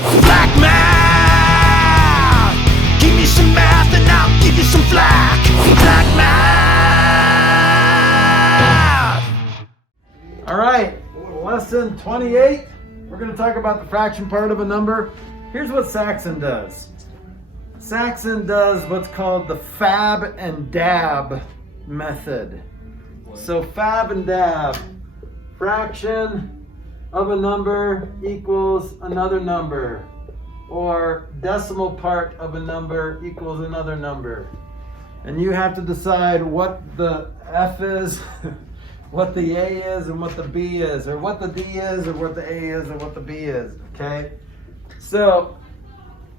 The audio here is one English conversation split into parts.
Flack math! Give me some math and I'll give you some flack. Flack math! All right, lesson 28. We're going to talk about the fraction part of a number. Here's what Saxon does. Saxon does what's called the Fab and Dab Method. So Fab and Dab, fraction of a number equals another number, or decimal part of a number equals another number. And you have to decide what the F is, what the A is, and what the B is, or what the D is, or what the A is, or what the B is, okay? So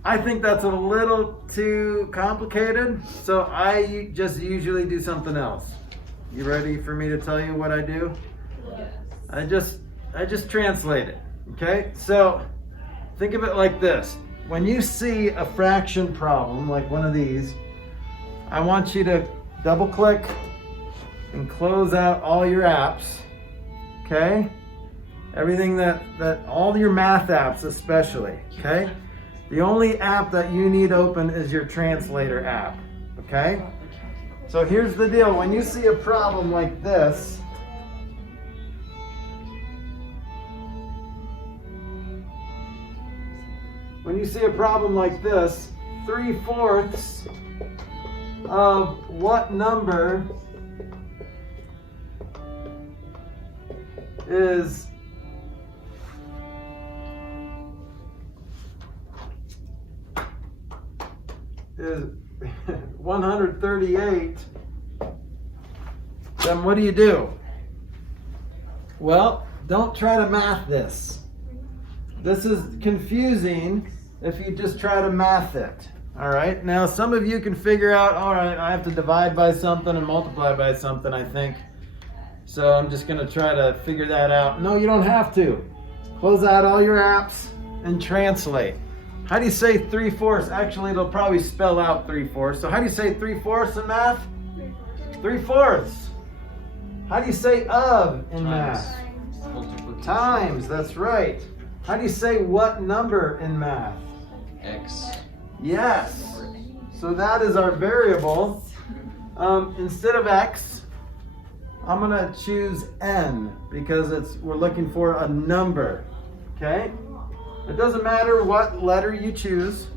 I think that's a little too complicated, so I just usually do something else. You ready for me to tell you what I do? Yes. I just translate it, okay? So think of it like this. When you see a fraction problem, like one of these, I want you to double click and close out all your apps, okay? Everything that all your math apps especially, okay? The only app that you need open is your translator app, okay? So here's the deal. When you see a problem like this, when you see a problem like this, 3/4 of what number is is 138, then what do? Well, don't try to math this. This is confusing if you just try to math it. All right, now some of you can figure out, all right, I have to divide by something and multiply by something, I think. So I'm just gonna try to figure that out. No, you don't have to. Close out all your apps and translate. How do you say 3/4? Actually, it'll probably spell out 3/4. So how do you say 3/4 in math? 3/4. How do you say of in math? Times, that's right. How do you say what number in math? X. Yes. So that is our variable. Instead of X, I'm gonna choose N because we're looking for a number, okay? It doesn't matter what letter you choose,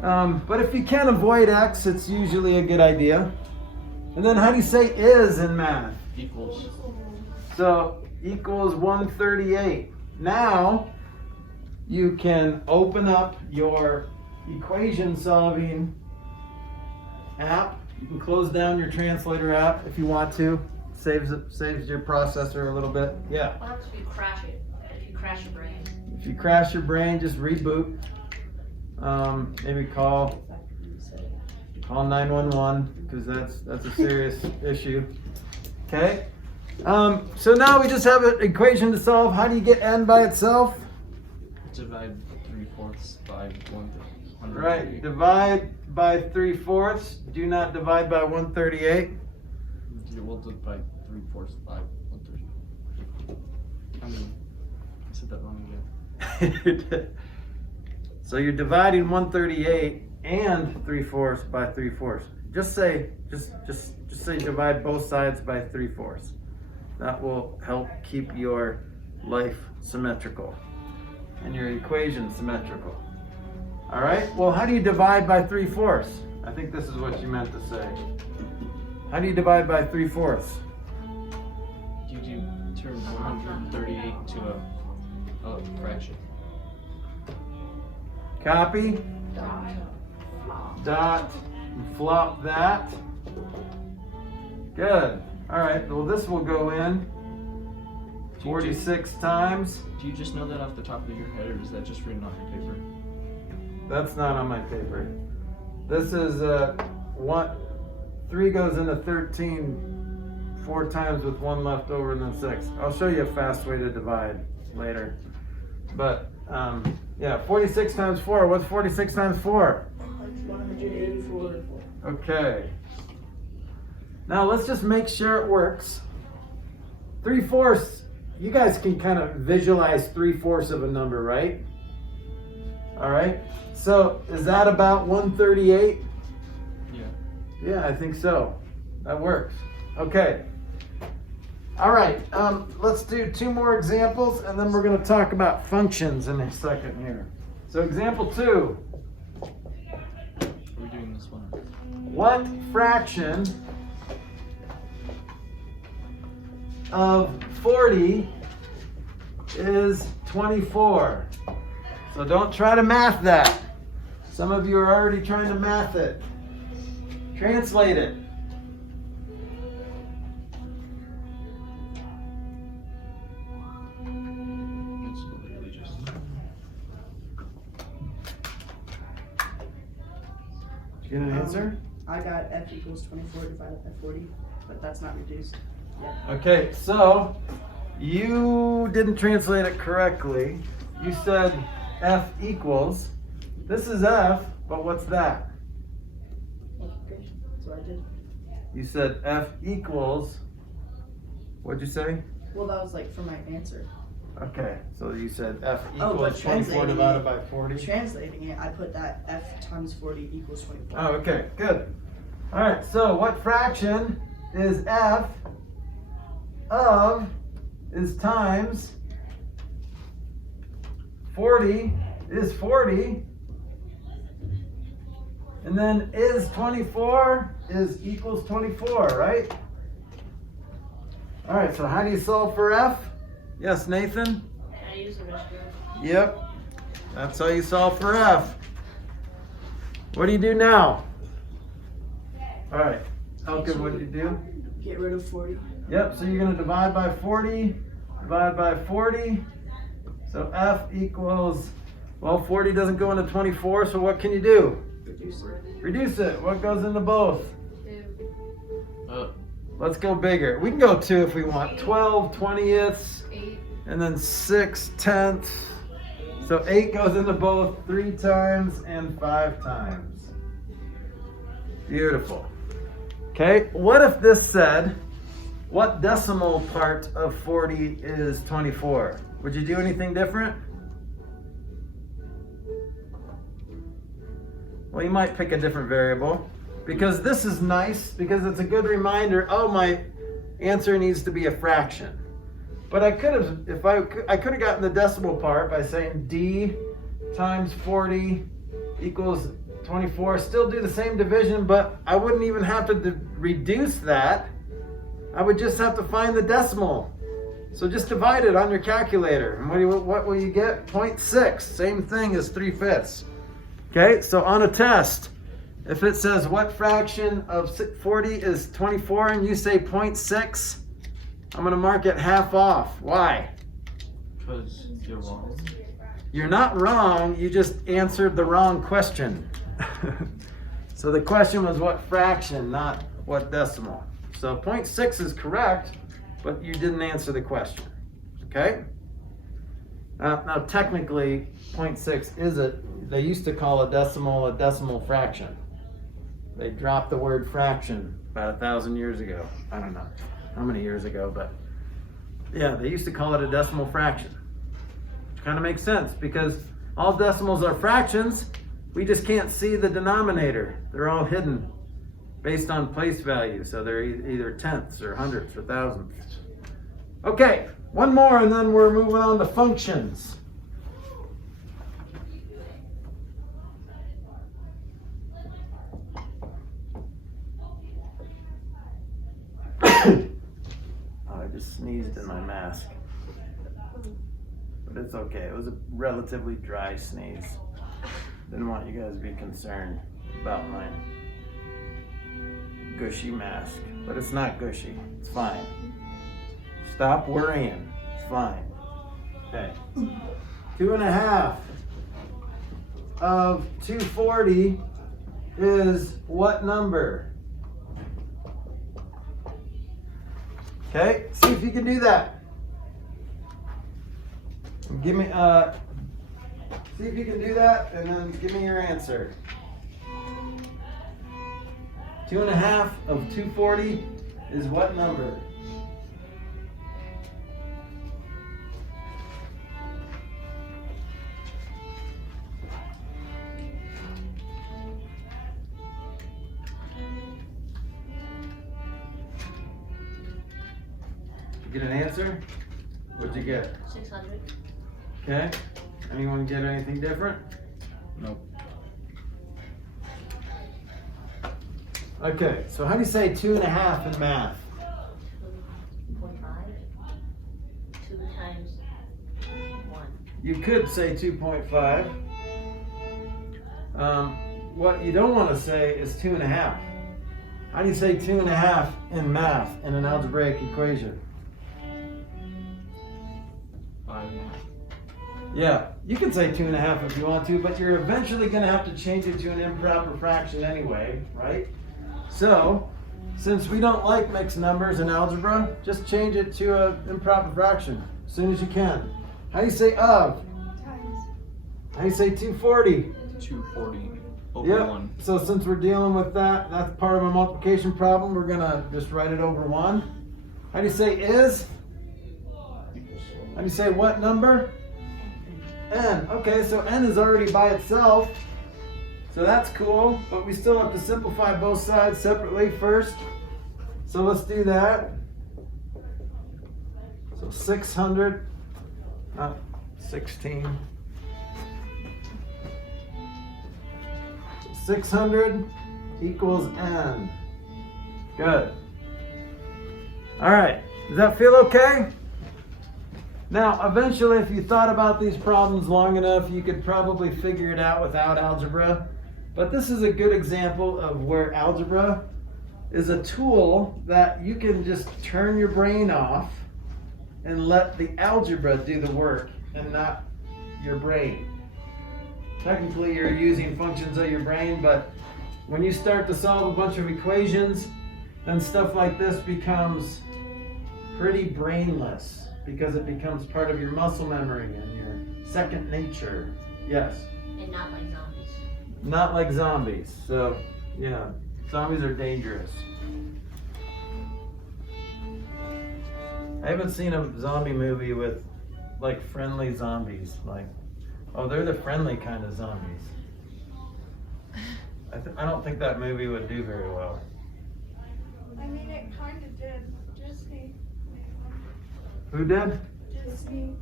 but if you can avoid X, it's usually a good idea. And then how do you say is in math? Equals. So equals 138. Now you can open up your equation solving app. You can close down your translator app if you want to. Saves your processor a little bit. Yeah. What happens if you crash it? If you crash your brain? If you crash your brain, just reboot. Maybe call 911 because that's a serious issue. Okay. So now we just have an equation to solve. How do you get n by itself? Divide 3/4 by 138. Right. Divide by 3/4. Do not divide by 138. We'll divide 3/4 by 138. I said that wrong again. So you're dividing 138 and 3/4 by 3/4. Just say divide both sides by 3/4. That will help keep your life symmetrical and your equation symmetrical. All right. Well, how do you divide by 3/4? I think this is what you meant to say. How do you divide by 3/4? You turn 138 to a fraction. Copy. Dot. And flop that. Good. All right. Well, this will go in 46 times. Do you just know that off the top of your head, or is that just written on your paper? That's not on my paper. This is 3 goes into 13 4 times with 1 left over and then 6. I'll show you a fast way to divide later. But yeah, 46 times 4. What's 46 times 4? 184. Okay. Now let's just make sure it works. 3/4, you guys can kind of visualize 3/4 of a number, right? All right. So is that about 138? Yeah. Yeah, I think so. That works. Okay. All right. Let's do 2 more examples, and then we're going to talk about functions in a second here. So example 2. Are we doing this one? What fraction of 40 is 24? So don't try to math that. Some of you are already trying to math it. Translate it. It's literally just. Did you get an answer? I got f equals 24 divided by 40, but that's not reduced. Yeah. Okay, so you didn't translate it correctly. You said f equals. This is f, but what's that? Multiplication. That's what I did. You said f equals. What'd you say? Well, that was like for my answer. Okay, so you said f Oh, but equals 24 translating divided it- by 40. Translating it, I put that f times 40 equals 24. Oh, okay, good. All right, so what fraction is f of is times 40 is 40, and then is 24 is equals 24, right? All right, so how do you solve for f? Yes, Nathan? I use the rest of it. Yep, that's how you solve for f. What do you do now? All right, Elkin, what do you do? Get rid of 40. Yep, so you're going to divide by 40, divide by 40. So f equals, well, 40 doesn't go into 24, so what can you do? Reduce it. Reduce it. What goes into both? Uh, Let's go bigger. We can go 2 if we want. 12 20ths, 8. and then 6 tenths. So 8 goes into both 3 times and 5 times. Beautiful. Okay, what if this said, what decimal part of 40 is 24? Would you do anything different? Well, you might pick a different variable, because this is nice, because it's a good reminder, oh, my answer needs to be a fraction. But I could have, if I could have gotten the decimal part by saying d times 40 equals 24, still do the same division, but I wouldn't even have to reduce that. I would just have to find the decimal. So just divide it on your calculator. And what will you get? 0.6, same thing as 3/5. Okay, so on a test, if it says what fraction of 40 is 24 and you say 0.6, I'm going to mark it half off. Why? because you're wrong. You're not wrong, you just answered the wrong question. So the question was what fraction, not what decimal. So 0.6 is correct, but you didn't answer the question. Okay? Now technically, 0.6 is they used to call a decimal fraction. They dropped the word fraction about 1,000 years ago. I don't know how many years ago, but yeah, they used to call it a decimal fraction. Which kind of makes sense because all decimals are fractions. We just can't see the denominator. They're all hidden based on place value. So they're either tenths or hundredths or thousandths. Okay, one more and then we're moving on to functions. Oh, I just sneezed in my mask. But it's okay. It was a relatively dry sneeze. Didn't want you guys to be concerned about my gushy mask. But it's not gushy. It's fine. Stop worrying. It's fine. Okay. 2.5 of 240 is what number? Okay, see if you can do that. Give me, see if you can do that and then give me your answer. 2.5 of 240 is what number? You get an answer? What'd you get? 600. Okay. Anyone get anything different? Nope. Okay, so how do you say 2.5 in math? 2.5. 2 times 1. You could say 2.5. What you don't want to say is 2.5. How do you say 2.5 in math in an algebraic equation? 5. Yeah, you can say 2.5 if you want to, but you're eventually going to have to change it to an improper fraction anyway, right? So, since we don't like mixed numbers in algebra, just change it to an improper fraction as soon as you can. How do you say of? Times. How do you say 240? 240 over Yep. 1. So since we're dealing with that, that's part of a multiplication problem. We're gonna just write it over 1. How do you say is? How do you say what number? N. Okay, so n is already by itself. So that's cool, but we still have to simplify both sides separately first. So let's do that. So 600, 16. 600 equals n. Good. All right, does that feel okay? Now, eventually, if you thought about these problems long enough, you could probably figure it out without algebra. But this is a good example of where algebra is a tool that you can just turn your brain off and let the algebra do the work and not your brain. Technically, you're using functions of your brain, but when you start to solve a bunch of equations, then stuff like this becomes pretty brainless because it becomes part of your muscle memory and your second nature. Yes? And not like zombies. Not like zombies. So, yeah, zombies are dangerous. I haven't seen a zombie movie with like friendly zombies. Like, oh, they're the friendly kind of zombies. I don't think that movie would do very well. I mean, it kind of did. Disney. Who did? Disney.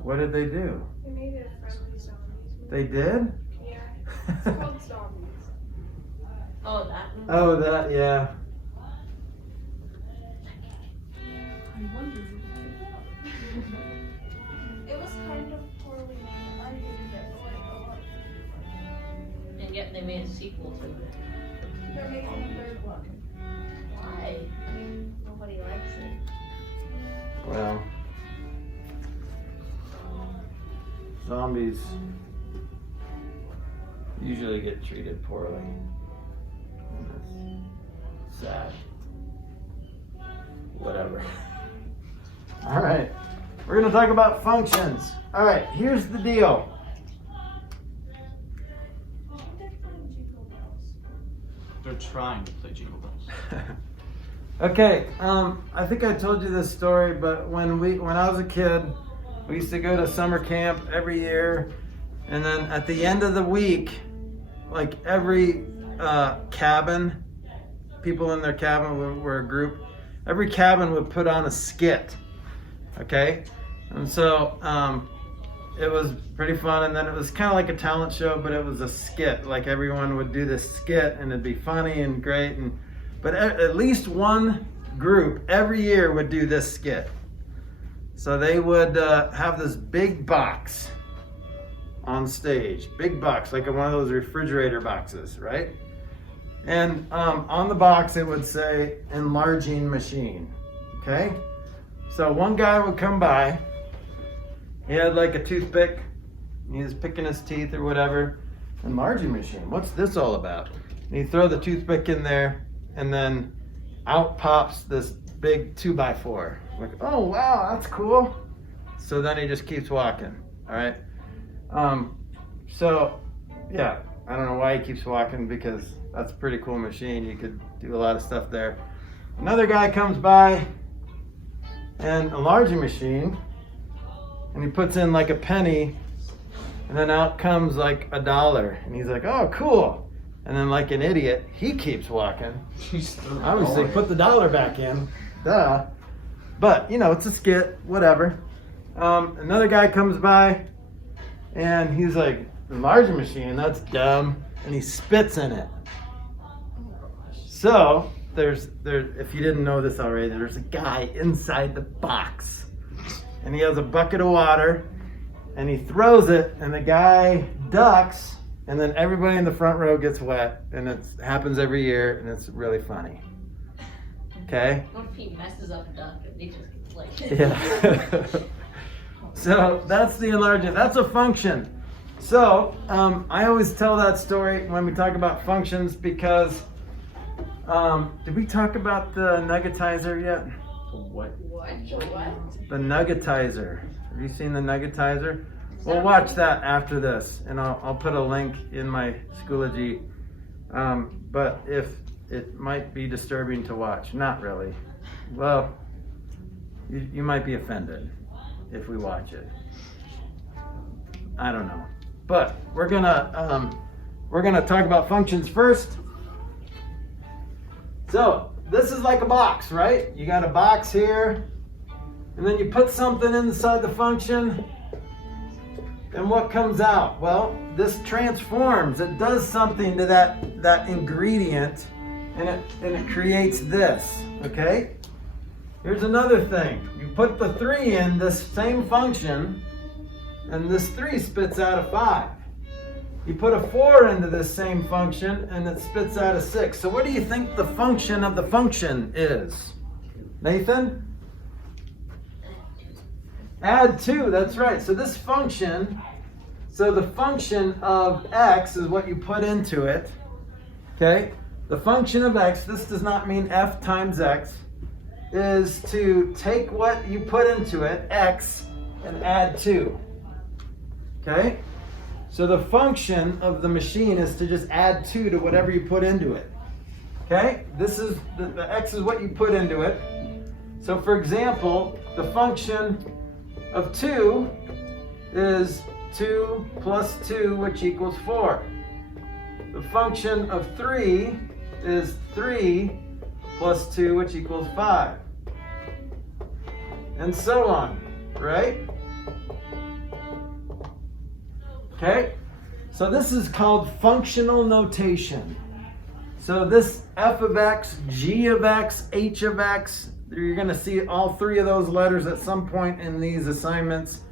What did they do? They made it a friendly zombies. They did? Yeah. It's called Zombies. Oh, that one? Oh, that, yeah. I wonder. It was kind of poorly made. I hated it like a lot. And yet they made a sequel to it. They're making a third one. Why? I mean, nobody likes it. Well, zombies usually get treated poorly. And that's sad. Whatever. All right, we're going to talk about functions. All right, here's the deal. I think they're playing Jingle Bells. They're trying to play Jingle Bells. Okay, I think I told you this story, but when I was a kid, we used to go to summer camp every year, and then at the end of the week, like every cabin, people in their cabin were a group, every cabin would put on a skit, okay? And so it was pretty fun, and then it was kind of like a talent show, but it was a skit. Like everyone would do this skit, and it'd be funny and great, but at least one group every year would do this skit. So they would have this big box on stage, big box, like one of those refrigerator boxes, right? And on the box it would say enlarging machine, okay? So one guy would come by, he had like a toothpick, he was picking his teeth or whatever. Enlarging machine, what's this all about? And he'd throw the toothpick in there, and then out pops this big 2x4. Like, oh wow, that's cool. So then he just keeps walking, all right? So yeah, I don't know why he keeps walking, because that's a pretty cool machine. You could do a lot of stuff there. Another guy comes by and a larger machine, and he puts in like a penny, and then out comes like $1, and he's like, oh cool. And then like an idiot, he keeps walking. Obviously put the $1 back in, duh. But, you know, it's a skit, whatever. Another guy comes by and he's like, enlarging machine, that's dumb. And he spits in it. So, there's if you didn't know this already, there's a guy inside the box. And he has a bucket of water and he throws it and the guy ducks and then everybody in the front row gets wet, and it happens every year and it's really funny. Okay? What if he messes up a duck and he just gets like Yeah. So that's the enlargement. That's a function. So I always tell that story when we talk about functions because did we talk about the nuggetizer yet? What? what? The nuggetizer. Have you seen the nuggetizer? We'll watch that after this, and I'll put a link in my Schoology. But if it might be disturbing to watch, not really. Well, you might be offended if we watch it. I don't know, but we're gonna talk about functions first. So this is like a box, right? You got a box here, and then you put something inside the function, and what comes out? Well, this transforms. It does something to that ingredient, and it creates this. Okay. Here's another thing. You put the 3 in this same function, and this 3 spits out a 5. You put a 4 into this same function, and it spits out a 6. So what do you think the function of the function is? Nathan? Add 2, that's right. So this function, the function of x is what you put into it. Okay? The function of x, this does not mean f times x, is to take what you put into it, x, and add 2. Okay? So the function of the machine is to just add 2 to whatever you put into it. Okay? This is, the x is what you put into it. So for example, the function of 2 is 2 plus 2, which equals 4. The function of 3 is 3 plus 2, which equals 5. And so on, right? Okay? So this is called functional notation. So this f of x, g of x, h of x, you're going to see all 3 of those letters at some point in these assignments.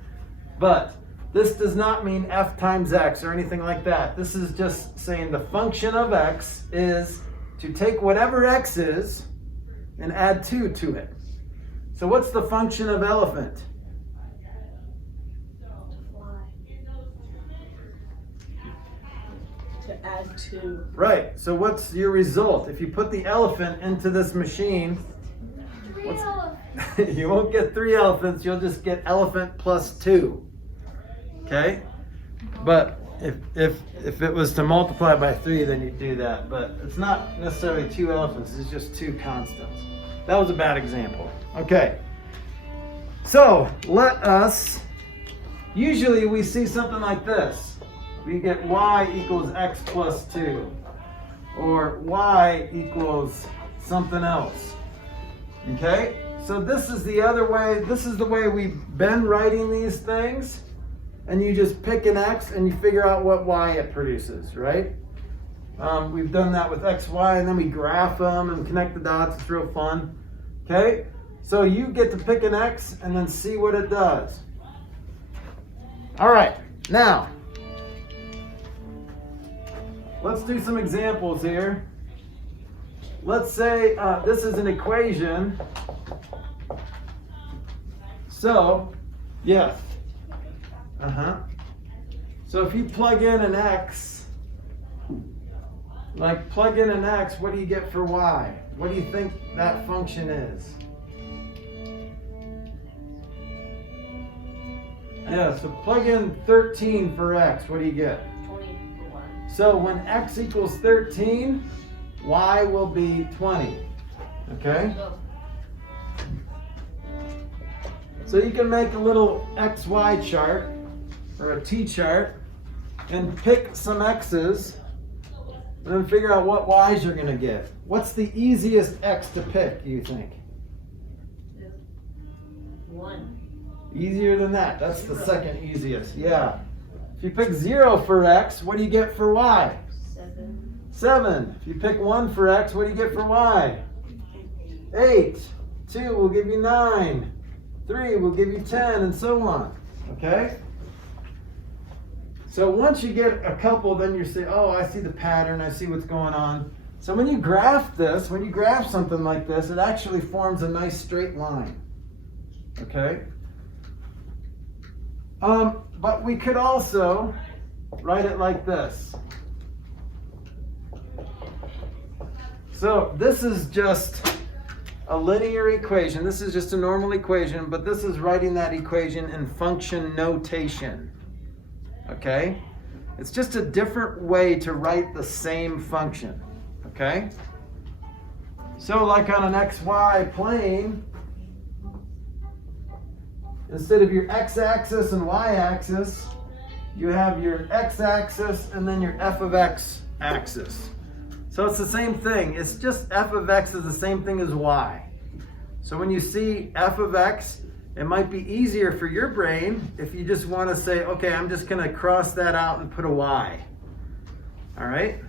But this does not mean f times x or anything like that. This is just saying the function of x is to take whatever x is and add 2 to it. So what's the function of elephant? To add 2. Right. So what's your result? If you put the elephant into this machine, 3 What's- elephants. you won't get 3 elephants, you'll just get elephant plus 2. Okay? But if it was to multiply by 3, then you'd do that. But it's not necessarily 2 elephants, it's just 2 constants. That was a bad example. Okay. So let us, usually we see something like this. We get y equals x plus 2. Or y equals something else. Okay? So this is the other way, this is the way we've been writing these things. And you just pick an x and you figure out what y it produces, right? We've done that with x, y, and then we graph them and connect the dots. It's real fun. Okay? So you get to pick an x and then see what it does. All right. Now, let's do some examples here. Let's say this is an equation. So, yes. So if you plug in an x, plug in an x, what do you get for y? What do you think that function is? Yeah, so plug in 13 for x, what do you get? 20 for y. So when x equals 13, y will be 20. Okay? So, So you can make a little XY chart or a T chart and pick some X's and then figure out what Y's you're going to get. What's the easiest X to pick, do you think? 1. Easier than that. That's the second easiest. Yeah. If you pick 0 for x, what do you get for y? 7. 7. If you pick 1 for x, what do you get for y? 8. 2 will give you 9. 3 will give you 10, and so on. Okay? So once you get a couple, then you say, oh, I see the pattern, I see what's going on. So when you graph this, when you graph something like this, it actually forms a nice straight line. Okay? But we could also write it like this. So this is just a linear equation. This is just a normal equation, but this is writing that equation in function notation. Okay? It's just a different way to write the same function. Okay? So like on an xy plane, instead of your x-axis and y-axis, you have your x-axis and then your f of x axis. So it's the same thing. It's just f of x is the same thing as y. So when you see f of x, it might be easier for your brain if you just want to say, okay, I'm just going to cross that out and put a y. All right?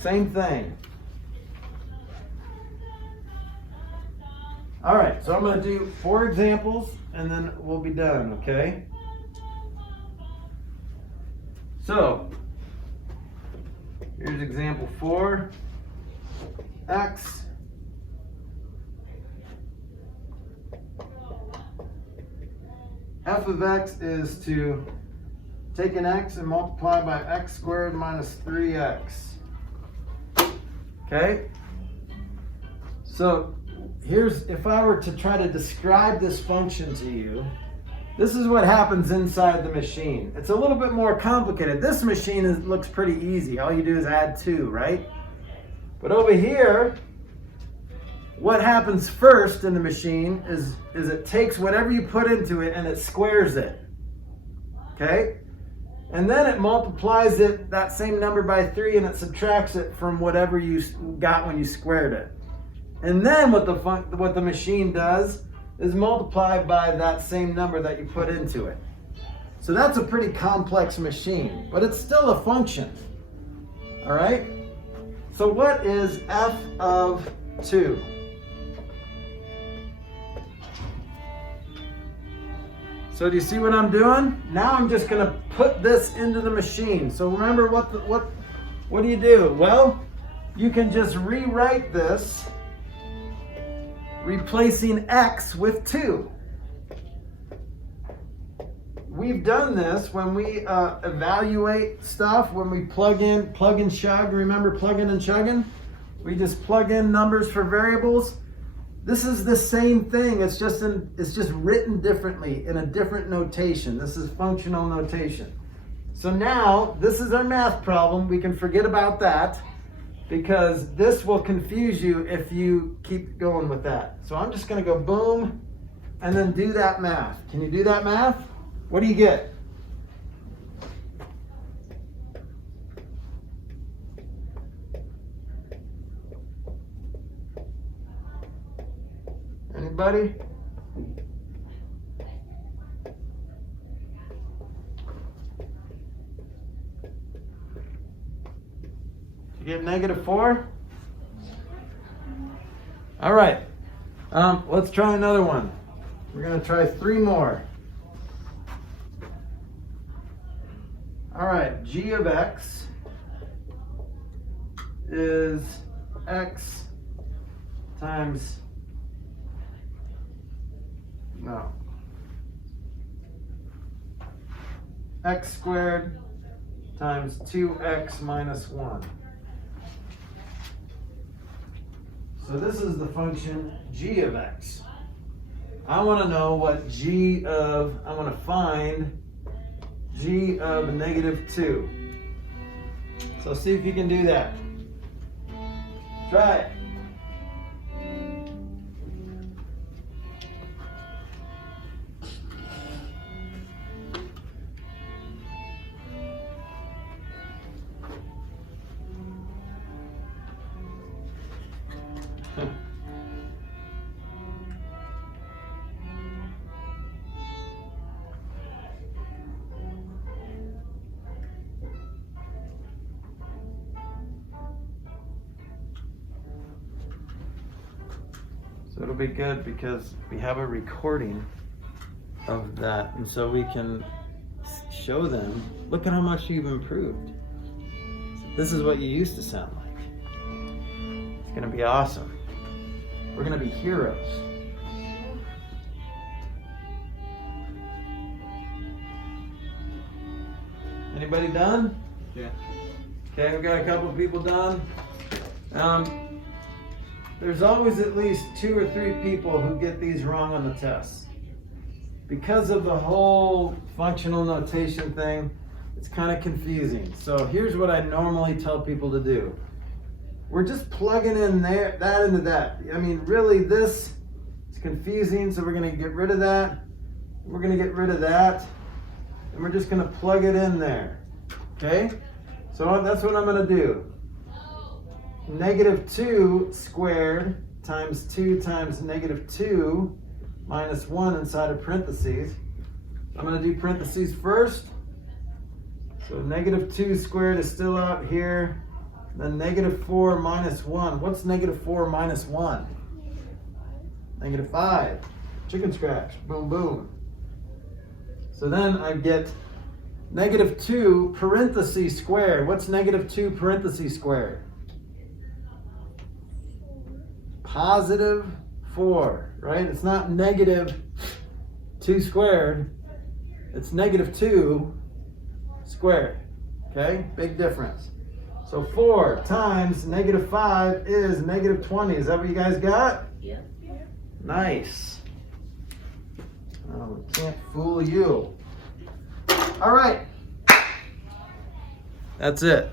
Same thing. All right, so I'm going to do 4 examples and then we'll be done, okay? So, here's example 4. X f of x is to take an x and multiply by x squared minus 3x. Okay? So here's, if I were to try to describe this function to you, this is what happens inside the machine. It's a little bit more complicated. This machine looks pretty easy. All you do is add 2, right? But over here, what happens first in the machine is it takes whatever you put into it and it squares it. Okay? And then it multiplies it, that same number, by 3, and it subtracts it from whatever you got when you squared it. And then what the machine does is multiply by that same number that you put into it. So that's a pretty complex machine, but it's still a function. All right? So what is f of 2? So do you see what I'm doing? Now I'm just going to put this into the machine. So remember what do you do? Well, you can just rewrite this, replacing x with 2. We've done this when we evaluate stuff, when we plug and chug. Remember plugging and chugging? We just plug in numbers for variables. This is the same thing. It's just written differently in a different notation. This is functional notation. So now this is our math problem. We can forget about that because this will confuse you if you keep going with that. So I'm just going to go boom and then do that math. Can you do that math? What do you get? Anybody? You get -4? All right. Let's try another one. We're going to try 3 more. All right, g of x is x times, x squared times 2x minus 1. So this is the function g of x. I want to know what I want to find g of -2. So see if you can do that. Try it. So it'll be good because we have a recording of that, and so we can show them, look at how much you've improved. This is what you used to sound like. It's gonna be awesome. We're gonna be heroes. Anybody done? Yeah. Okay, we got a couple of people done. There's always at least 2 or 3 people who get these wrong on the test. Because of the whole functional notation thing, it's kind of confusing. So here's what I normally tell people to do. We're just plugging in that into that. I mean, really, this is confusing, so we're going to get rid of that. We're going to get rid of that. And we're just going to plug it in there. Okay? So that's what I'm going to do. -2 squared times 2 times -2 minus 1 inside of parentheses. I'm going to do parentheses first. So -2 squared is still out here. Then -4 minus 1. What's -4 minus 1? -5. Chicken scratch. Boom, boom. So then I get -2 parentheses squared. What's -2 parentheses squared? +4, right? It's not -2 squared. It's -2 squared. Okay? Big difference. So 4 times -5 is -20. Is that what you guys got? Yep. Nice. Oh, we can't fool you. All right. That's it.